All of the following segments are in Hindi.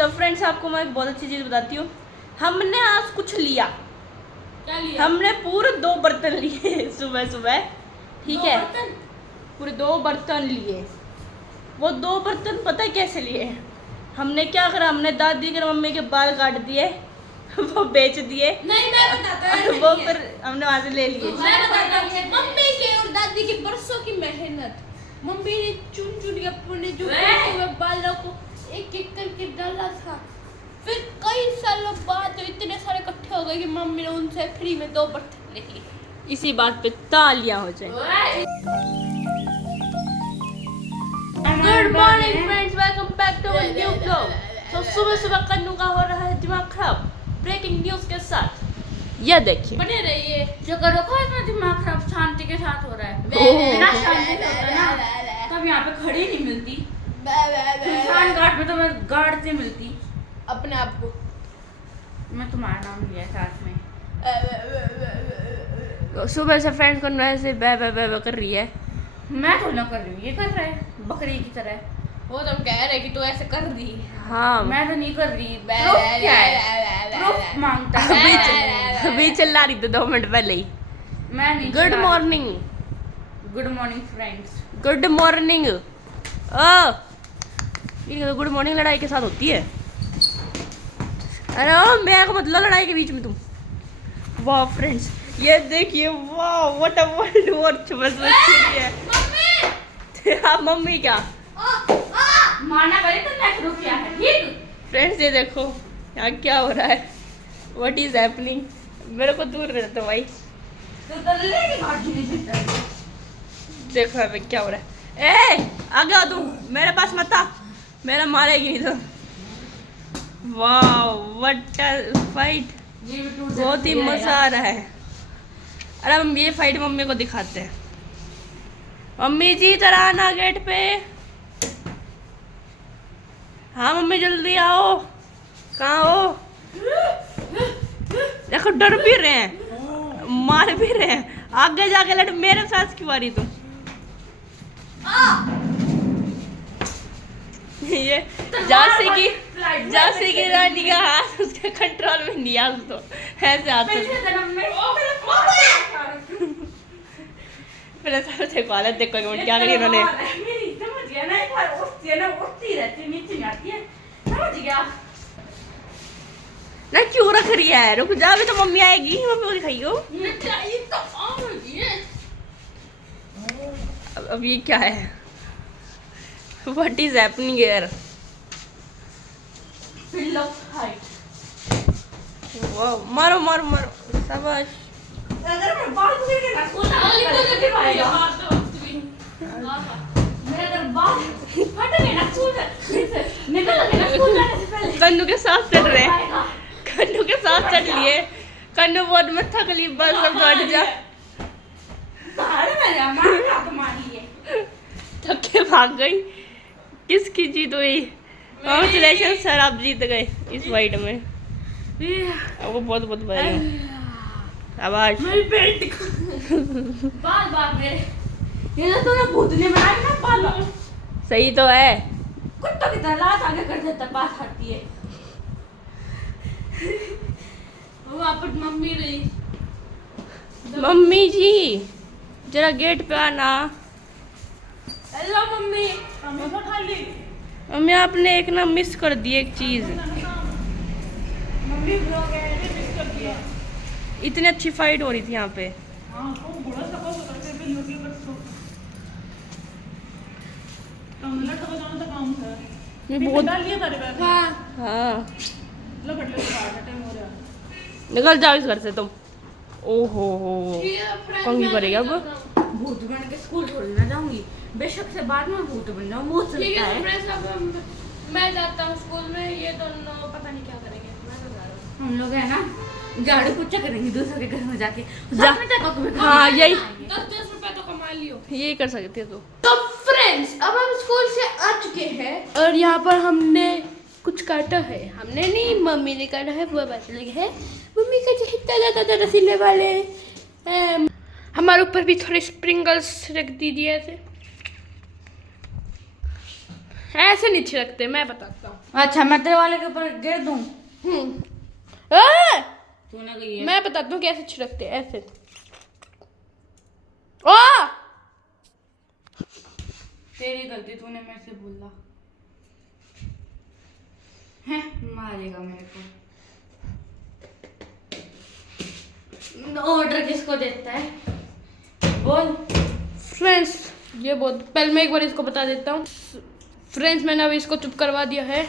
तो फ्रेंड्स आपको मैं एक बहुत अच्छी चीज़ बताती हूँ। हमने आज कुछ लिया। क्या लिया? हमने पूरे 2 बर्तन लिए सुबह सुबह, ठीक है। पूरे 2 बर्तन लिए। वो 2 बर्तन पता है कैसे लिए? हमने क्या करा, हमने दादी के मम्मी के बाल काट दिए, वो बेच दिए। नहीं, मैं बताता हूँ। वो फिर हमने वहां से ले लिए। मैं बताता हूँ। मम्मी के और दादी की बरसों की मेहनत, मम्मी ने चुन चुन के अपने जो बालों को एक एक करके डाला था। फिर कई सालों बाद तो इतने सारे इकट्ठे हो गए कि मम्मी ने उनसे फ्री में 2 बर्तन ले लिए। इसी बात पे तालियां हो जाए। Good morning friends, welcome back to new blog. तो सुबह सुबह कन्नू का हो रहा है दिमाग खराब ब्रेकिंग न्यूज के साथ। यह देखिए, बने रहिए। जो करो खो इसमें दिमाग खराब शांति के साथ हो रहा है। बिना शांति के होता ना तब यहाँ पे खड़ी नहीं मिलती। सुनसान घाट में तो मैं गार्ड से मिलती अपने आप को। मैं तुम्हारा नाम लिया साथ में। सुबह से फ्रेंड्स कन्नू ऐसे बै बै बै बै कर रही है। मैं तो ना कर रही हूँ, ये कर रहा है बकरी की तरह। वो तुम कह रहे कि तू ऐसे कर रही है। हाँ, मैं तो नहीं कर रही। प्रूफ क्या है? प्रूफ मांगता है। अभी चिल्ला रही थी 2 मिनट पहले ही। मैं नहीं। Good morning, good morning friends. Good morning. ये गुड मॉर्निंग लड़ाई के साथ होती है। अरे मैं को मतलब लड़ाई के बीच में तुम। वाह फ्रेंड्स, ये देखिए, वाह व्हाट अ वर्ल्ड वॉर बस है। आप मम्मी क्या माना पहले तो नेक्स्ट रुक क्या है, ठीक? फ्रेंड्स ये देखो यहाँ क्या हो रहा है, व्हाट इज हैपनिंग। मेरे को दूर रहते भाई। तो लेके भाग नहीं सकता। देखो अभी क्या हो रहा है। ए आगे आ तू, मेरे पास मत आ, मेरा मारेगी नहीं तो। वाह व्हाट अ फाइट, बहुत ही मजा आ रहा है। अरे हम ये फाइट मम्मी को दिखाते हैं। मम्मी जी जरा आना गेट पे। हाँ मम्मी जल्दी आओ। कहाँ हो? देखो डर भी रहे हैं, मार भी रहे हैं। आगे जाके लड़, मेरे साथ क्यों आ रही तुम? ये जासी की रानी का हाथ उसके कंट्रोल में नहीं आ, तो ऐसे हाथ पहले सबसे हालत देखो एक मिनट क्या करी उन्होंने। मेरी समझ गया ना, एक बार उठती है ना, उठती रहती है, नीचे नहीं आती है। समझ गया ना क्यों रख रही है? रुक जा, अभी तो मम्मी आएगी, मम्मी को दिखाइयो। ये तो आम है। अब ये क्या है? What is happening here? Pillow height. वाह, मारो मारो मारो, शाबाश। अगर मैं बाल को लेके ना सोना वाली को पाएगा मार दो मेरा अगर बाल फट गए ना स्कूल से निकल गए ना स्कूल जाने से पहले कन्नू के साथ चढ़ रहे हैं, कन्नू के साथ चढ़ लिए। कन्नू बहुत मत थकली, बस अब बैठ जा। सारे मेरा मार का तो मार लिए। थक के भाग गई। किसकी जीत हुई? कांग्रेचुलेशन सर, आप जीत गए इस फाइट में। आपको बहुत बहुत बधाई। शाबाश। मेरी बेल्ट बाल बाल मेरे ये तो तूने भूत ने बनाया ना बाल। सही तो है। कुत्तों की तरह लात आगे कर देता, बात हटती है। वो आपट मम्मी रही। मम्मी जी जरा गेट पे आना। Hello mummy. समोसा खा ली? मम्मी आपने एक ना मिस कर दी एक चीज। मम्मी ब्लॉग है, मिस कर दिया। इतनी अच्छी फाइट हो रही थी यहाँ पे। हाँ तो बड़ा सपोर्ट करते भी लोग कर सो कमला तो जाना था काम था। मैं बहुत डाल लिया तारे बैग। हाँ लो कट ले, टाइम हो रहा। निकल जाओ इस घर से तुम। ओहो हो, कंगी करेगी अब। भूत बन के स्कूल छोड़ने ना जाऊंगी, बेशक से बाद में भूत बन जाऊं, मुंह चलता है। मैं जाता हूँ स्कूल में, ये दोनों पता नहीं क्या करेंगे। मैं तो जा रहा हूँ। हम लोग है ना झाड़ू पोछा करेंगे दूसरे के घर में जाके। जा। हाँ यही 10-10 रुपए तो कमा लियो। यही कर सकते हो। तो फ्रेंड्स अब हम स्कूल से आ चुके हैं और यहाँ पर हमने कुछ काटा है। हमने नहीं, मम्मी ने काटा है। वो बात लगे है, मम्मी का जो हिस्सा ज्यादा रसीले वाले। हमारे ऊपर भी थोड़े स्प्रिंकल्स रख दीजिए ऐसे। ऐसे नहीं छिड़कते, मैं बताता हूँ। अच्छा मैं तेरे वाले के ऊपर गिर दूं? तूने कही है। मैं बताता हूँ कैसे छिड़कते हैं, ऐसे। ओ तेरी गलती, तूने मेरे से बोला है, मारेगा मेरे को। ऑर्डर किसको देता है बोल। फ्रेंड्स ये बहुत, पहले मैं एक बार इसको बता देता हूँ। फ्रेंड्स मैंने अभी इसको चुप करवा दिया है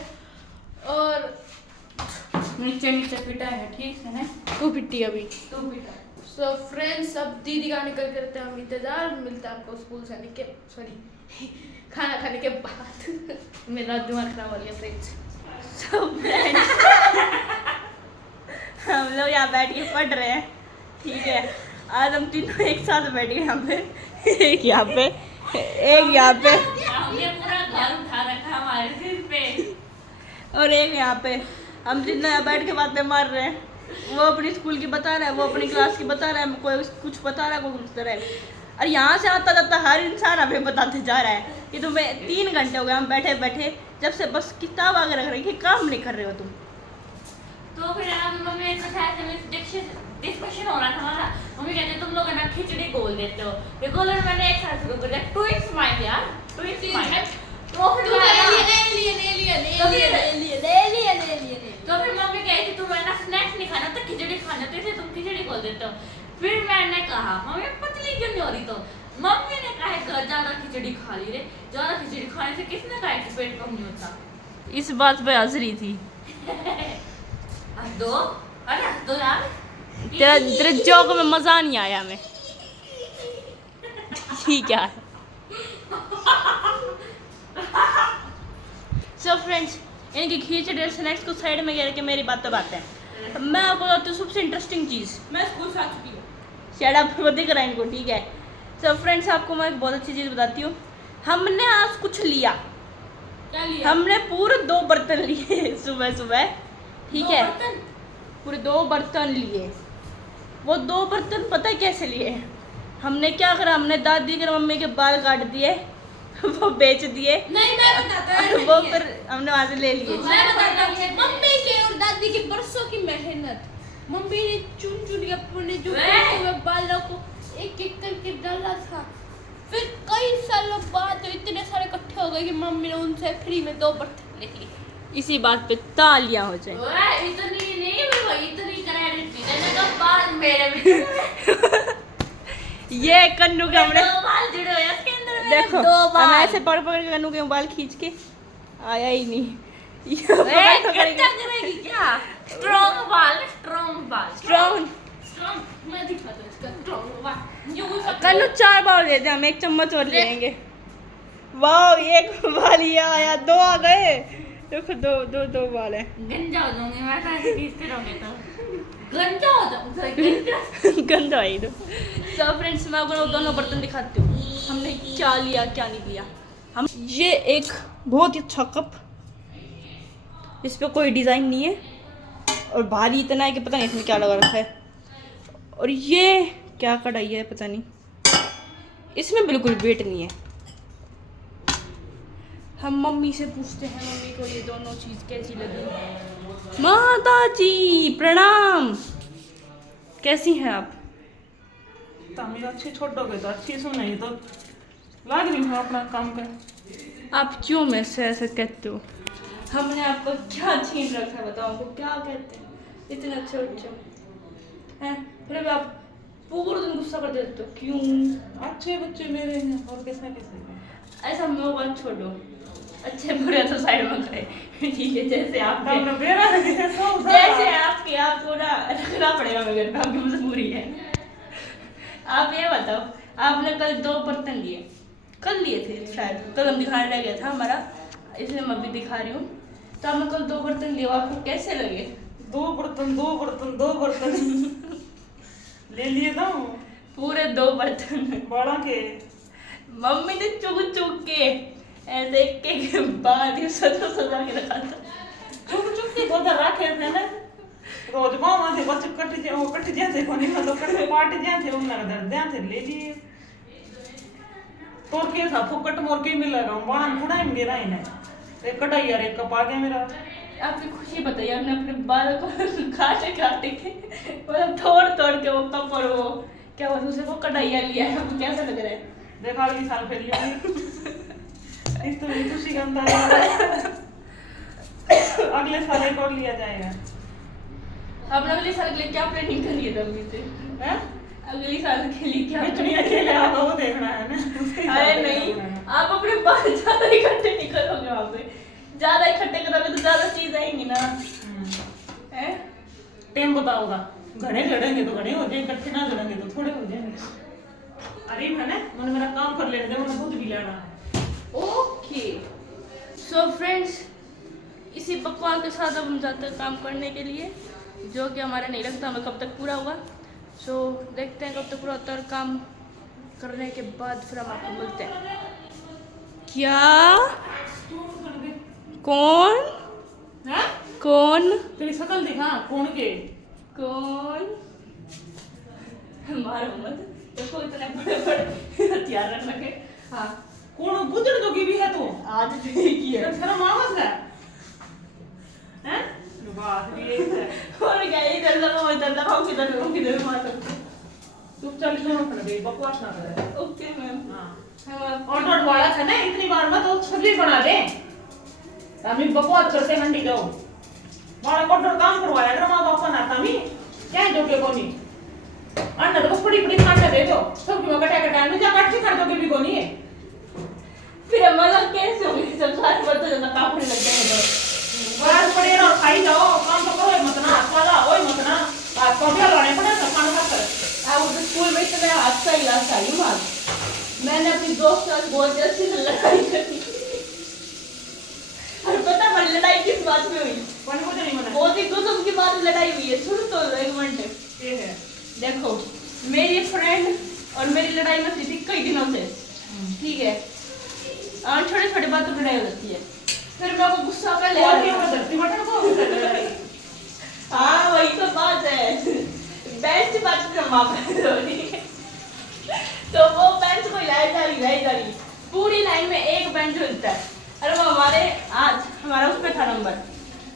और नीचे नीचे पिटा है, ठीक है ना? तू पिट्टी अभी। तू पिटा। सो फ्रेंड्स अब दीदी का निकल करते हैं हम इंतजार, मिलता है आपको स्कूल से आने के, सॉरी खाना खाने के बाद। मेरा दिमाग खराब हो गया फ्रेंड्स। So friends, हम लोग यहाँ बैठ के पढ़ रहे हैं, ठीक है। आज हम तीनों एक साथ बैठे यहाँ पे, एक यहाँ पे, एक यहाँ पे, हमने पूरा घर उठा रखा हमारे सिर पे। और एक यहाँ पे। हम तीनों यहाँ बैठ के बातें मार रहे हैं। वो अपनी स्कूल की बता रहा है, वो अपनी क्लास की बता रहा है, कोई कुछ बता रहा है, कोई कुछ बता रहा है। और यहाँ से आता जाता हर इंसान हमें बताते जा रहा है कि तुम्हें 3 घंटे हो गए हम बैठे बैठे, जब से बस किताब आगे रख रही है, काम नहीं कर रहे हो तुम। तो फिर मम्मी डिस्कशन हो रहा था हमारा। मम्मी कहते तुम लोग है ना खिचड़ी गोल देते हो, ये गोल मैंने एक साथ शुरू कर दिया। ट्विन स्माइल यार, ट्विन स्माइल। तो फिर तो फिर मम्मी कहती तुम है ना स्नैक्स नहीं खाना तो खिचड़ी खाना, तो इसे तुम खिचड़ी बोल देते हो। फिर मैंने कहा मम्मी पतली क्यों नहीं हो रही, तो मम्मी ने कहा ज्यादा खिचड़ी खा ली रे, ज्यादा खिचड़ी खाने से किसने कहा कि पेट कम नहीं होता। इस बात पे हंस रही थी। हंस दो, अरे हंस दो यार। तेरे जोक में मजा नहीं आया हमें। ठीक है। सो फ्रेंड्स, इनकी खिचड़ी स्नैक्स को साइड में गिर के मेरी बात बात है। मैं आपको बताती हूँ सबसे इंटरेस्टिंग चीज़। मैं स्कूल से आ चुकी हूँ। शायद आपको दिख रहा है इनको, ठीक है। सो फ्रेंड्स, आपको मैं एक बहुत अच्छी चीज़ बताती हूँ। हमने आज कुछ लिया, क्या लिया? हमने पूरे 2 बर्तन लिए सुबह सुबह, ठीक है। पूरे 2 बर्तन लिए। वो 2 बर्तन पता है कैसे लिए? हमने क्या करा, हमने दादी के मम्मी के बाल काट दिए, वो बेच दिए। नहीं मैं बताता हूँ। वो फिर हमने वहां से ले लिए। मैं बताता हूँ मम्मी के और दादी की बरसों की मेहनत। मम्मी ने चुन चुन के अपने जो कटे हुए बालों को एक एक करके डाला था। फिर कई सालों बाद तो इतने सारे इकट्ठे हो गए कि मम्मी ने उनसे फ्री में 2 बर्तन ले लिए। इसी बात पे तालियां हो जाए। इतनी नहीं भाई, इतनी क्रेडिट नहीं देने का, बाल मेरे भी। ये कन्नू के हमने 2 बाल जुड़े हुए हैं इसके अंदर। देखो, 2 हम बाल ऐसे पकड़ पकड़ के कन्नू के बाल खींच के आया ही नहीं। ये गट्टा करेगी क्या? स्ट्रॉन्ग बाल, स्ट्रॉन्ग बाल, स्ट्रॉन्ग। स्ट्रॉन्ग। मैं दिखाता हूँ इसका स्ट्रॉन्ग बाल। ये वो सब कन्नू 4 बाल देते हैं, हम 1 चम्मच और लेंगे। वाह, 1 बाल ये आया, 2 आ गए। देखो 2 बाल है। गंजा हो जाऊंगी मैं तो ऐसे खींचते रहोगे तो। गंजा हो जाऊंगी। गंदा आई तो। सो फ्रेंड्स, मैं आपको दोनों बर्तन दिखाती हूँ हमने क्या लिया क्या नहीं लिया। हम ये एक बहुत ही अच्छा कप, इस पे कोई डिज़ाइन नहीं है और भारी इतना है कि पता नहीं इसमें क्या लगा रखा है। और ये क्या कढ़ाई है पता नहीं, इसमें बिल्कुल वेट नहीं है। हम मम्मी से पूछते हैं मम्मी को ये दोनों चीज़ कैसी लगी। माता जी प्रणाम, कैसी हैं आप? तमीज अच्छी छोटोगे तो अच्छी सुनाई तो लग रही हूँ अपना काम कर। आप क्यों मैं से ऐसे कहते हो? हमने आपको क्या छीन रखा है बताओ, हमको क्या कहते हैं इतने अच्छे बच्चे हैं, फिर भी आप पूरे दिन गुस्सा कर देते हो क्यों? अच्छे बच्चे मेरे हैं और किसने किसने। ऐसा मोबाइल छोड़ो, अच्छे बुरे तो साइड में करे, ठीक है। जैसे आप जैसे आपके आपको ना रखना पड़ेगा मेरे घर पे, आपकी मजबूरी है। आप ये बताओ, आपने कल 2 बर्तन लिए, कल लिए थे शायद, कल हम दिखाने रह गया था हमारा, इसलिए मैं अभी दिखा रही हूँ। तो आपने कल 2 बर्तन लिए, आपको कैसे लगे? 2 बर्तन ले लिए ना पूरे 2 बर्तन बड़ा के। मम्मी ने चुग चुग के ऐसे एक बाद ही सजा के रखा था। चुप के गोदा रखे थे ना, रोज गाँव में बच्चे कट जाते कोनी मतलब कट पाट जाते उन लगा दर्द जाते ले लिए। तोर के था फुकट मोर के मिलेगा बाण बुढ़ाई में रही ना एक कटाई और एक कप आ गया मेरा। आपकी खुशी बताइए, आपने अपने बाल को काटे काटे के मतलब तोड़ तोड़ के वो कप और वो क्या बोलते हैं उसे, वो कटाइया लिया है, आपको कैसा लग रहा है? देखा अगले साल फिर लिया। इस तो मेरी खुशी का अंदाजा। अगले साल एक और लिया जाएगा। आपने अगले साल के लिए क्या प्लानिंग करी है अभी से? हैं? अगले साल के लिए क्या इतनी अकेले आप वो देखना है ना। अरे नहीं, आप अपने बाल ज्यादा इकट्ठे नहीं करोगे वहाँ पे, ज्यादा इकट्ठे करोगे तो ज्यादा चीज आएंगी ना। हैं? टाइम बताओगा, घने लड़ेंगे तो घने हो जाएंगे, इकट्ठे ना लड़ेंगे तो थोड़े हो जाएंगे। अरे मैंने मेरा काम कर लेने दे, मैंने खुद भी लेना है। ओके सो फ्रेंड्स, इसी बकवास के साथ अब हम जाते हैं काम करने के लिए, जो कि हमारा नहीं लगता हमें कब तक पूरा होगा। सो देखते हैं कब तक पूरा होता है, और काम करने के बाद फिर हम आपको मिलते हैं। क्या? कौन? हैं? कौन? तेरी शक्ल दिखा, कौन के? कौन? मारो मत, देखो इतने बड़े बड़े हथियार रख रखे। हाँ, कौन गुजर तो की भी है तू? आज देखी है। शर्म आवत है? हैं? बात भी एक है। और क्या, इधर लगाओ किधर मार सकते। चुप चल क्यों कर दे, बकवास ना करे। Okay ma'am. हाँ। और नोट वाला था ना, इतनी बार मत तो छवि बना दे। हमें बकवास करते हंडी जाओ। बड़ा कोटर काम करवाया कर मां बाप ना था मी। क्या है जो के कोनी? अन्ना तो बस बड़ी खाना दे दो। सब की कटा कटा में जा काट के खा दो के भी कोनी है। फिर मतलब कैसे होगी, सब साथ बढ़ते जाना, काम होने लग जाएंगे तो। बाहर पड़े रहो, खाई जाओ, काम तो करो मत ना, खाला ओए मत ना। आज कॉफी लाने पड़े सब खाना खाकर। अब उधर स्कूल में इतना अच्छा इलाज आई हूँ आज। मैंने अपनी दोस्त के साथ बहुत अच्छी से लड़ाई करी। और पता है हमारी लड़ाई किस बात में हुई? कोनी मुझे नहीं मना। बहुत ही कुछ की बात में लड़ाई हुई है, सुन तो लो एक मिनट। ये है। देखो, मेरी फ्रेंड और मेरी लड़ाई में थी कई दिनों से, ठीक है, और छोटे छोटे बातों पर लड़ाई होती है। फिर मैं वो गुस्सा कर ले और क्या धरती बटन को हाँ वही तो बात है, बेस्ट बात तो माँ तो वो बेंच को हिलाई जा रही पूरी लाइन में एक बेंच हिलता है। अरे वो आज हमारा उस पे था नंबर,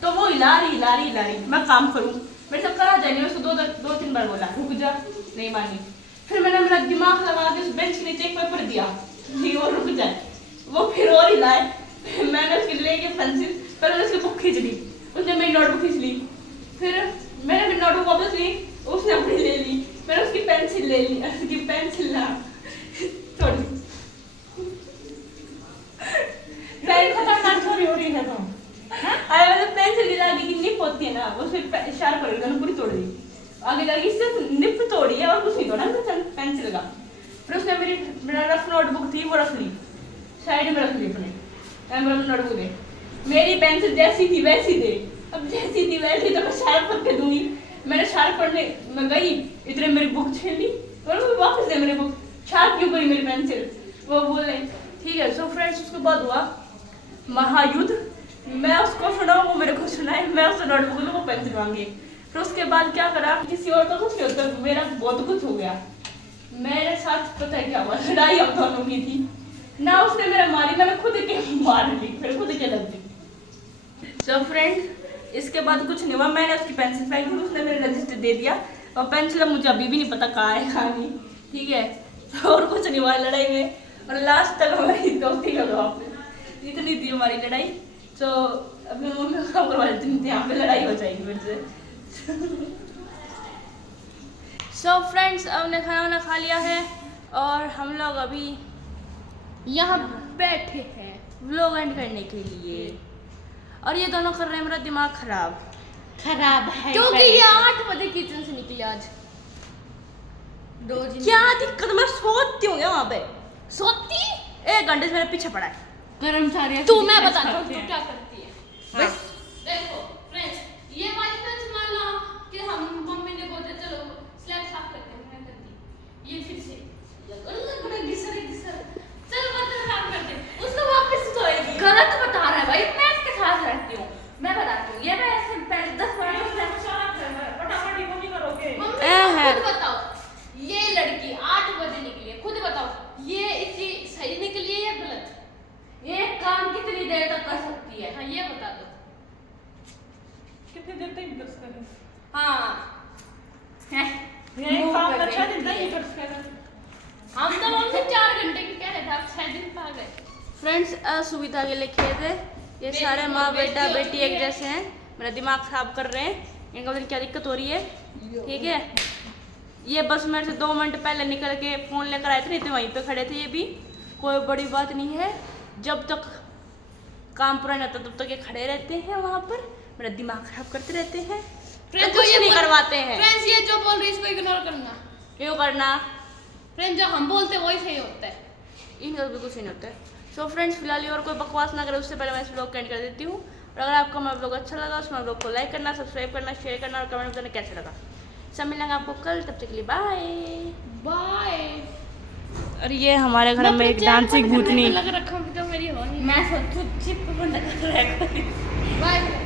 तो वो हिला रही मैं काम करूँ, मेरे से करा जाए, उसको दो तीन बार बोला रुक जा, नहीं मानी। फिर मैंने मेरा दिमाग लगा के उस बेंच के नीचे एक पेपर दिया कि वो रुक जाए, वो फिर और हिलाए। मैंने उसकी लेके पेंसिल, पहले उसकी बुक खींच ली, उसने मेरी नोटबुक खींच ली, फिर मैंने मेरी नोटबुक वापस ली, उसने अपनी ले ली, मैंने उसकी पेंसिल ले ली, उसकी पेंसिल ना थोड़ी खतरनाक चोरी हो रही है तुम। अरे मतलब पेंसिल की आगे की निप होती है ना, वो फिर शार्प कर दी, पूरी तोड़ दी, आगे जाके इससे निप तोड़ी है और कुछ नहीं तोड़ा पेंसिल का। फिर उसने मेरा रफ नोटबुक थी वो रख ली, साइड में रख ली अपने नोटबुक दे, मेरी पेंसिल जैसी थी वैसी दे, अब जैसी थी वैसी तो मैं शार्प करके दूंगी। मैंने शार्प करने मैं गई, इतने मेरी बुक छीन ली, और वापस दे मेरी बुक, शार्प क्यों करी मेरी पेंसिल, वो बोले ठीक है। सो फ्रेंड्स, उसके बाद हुआ महायुद्ध, मैं उसको सुनाऊं वो मेरे को सुनाए, मैं उससे नोटबुक लूं वो पेंसिल मांगे। फिर उसके बाद क्या करा, किसी और का कुछ नहीं होता, मेरा बहुत कुछ हो गया। मेरे साथ पता है क्या हुआ, लड़ाई हम दोनों की थी ना, उसने मेरा मारी, मैंने खुद के मार ली, फिर खुद के लग दी। सो फ्रेंड्स, इसके बाद कुछ नहीं हुआ, मैंने उसकी पेंसिल फेंक दी, उसने मेरे रजिस्टर दे दिया, और पेंसिल मुझे अभी भी नहीं पता कहाँ है कहाँ नहीं, ठीक है। तो और कुछ नहीं हुआ लड़ाई में, और लास्ट तक हमारी दोस्ती लगा, इतनी थी हमारी लड़ाई। तो अभी मम्मी को काम करवा देती थी, यहाँ पे लड़ाई हो जाएगी मेरे से। सो फ्रेंड्स, अब ने खाना खा लिया है और हम लोग अभी यहाँ बैठे हैं व्लॉग एंड करने के लिए, और ये दोनों कर रहे हैं मेरा दिमाग खराब है क्योंकि ये 8 बजे किचन से निकली आज। क्या दिक्कत, मैं सोती हूँ वहाँ पे, सोती 1 घंटे से मेरे पीछे पड़ा है कर्मचारी। तू मैं बताता हूँ तू क्या करती है। हाँ। देखो फ्रेंड्स, ये वाइट पेंस मान लो कि हम मम्मी ने बोलते चलो स्लैब साफ करते हैं, मैं करती, ये फिर से बड़ा घिसर चल बर्तन साफ करते, उसको वापस धोएगी। गलत बता रहा है भाई, मैं इसके साथ रहती हूँ, मैं बताती हूँ, ये मैं ऐसे 10 मिनट फटाफट ही नहीं करोगे। मम्मी खुद बताओ, ये लड़की 8 बजे निकली है, खुद बताओ ये इतनी सही निकली है या गलत? ये काम कितनी देर तक कर सकती है? देर तक नहीं कर सकते। हाँ यही काम का 6 दिन तक नहीं कर सकते। हम तो मम्मी 4 घंटे की कह रहे थे, आप 6 दिन पा गए। फ्रेंड्स असुविधा के लिए खेद है, ये सारे माँ बेटा बेटी एक जैसे हैं। मेरा दिमाग खराब कर रहे हैं, इनका पता नहीं क्या दिक्कत हो रही है। ठीक है, ये बस मेरे से 2 मिनट पहले निकल के फ़ोन लेकर आए थे, नहीं तो वहीं पे खड़े थे। ये भी कोई बड़ी बात नहीं है, जब तक काम पूरा नहीं होता तब तक ये खड़े रहते हैं वहाँ पर, मेरा दिमाग खराब करते रहते हैं, तो कुछ नहीं करवाते हैं। फ्रेंड्स ये जो बोल रही है इसको इग्नोर करना। क्यों करना? फ्रेंड्स जो हम बोलते हैं वही सही होता है। इनका बिल्कुल सही नहीं होता है। सो फ्रेंड्स फिलहाल ये और कोई बकवास ना करे उससे पहले मैं इस ब्लॉग को एंड कर देती हूँ। और अगर आपको हमारा ब्लॉग अच्छा लगा उसमें ब्लॉग को लाइक करना, सब्सक्राइब करना, शेयर करना और कमेंट करना कैसा लगा। सब मिलेंगे आपको कल, तब तक के लिए बाय बाय। और ये हमारे घर में एक डांसिंग भूतनी लग रखा हूँ तो मेरी हो नहीं। मैं सोचू चिप बंद कर बाय।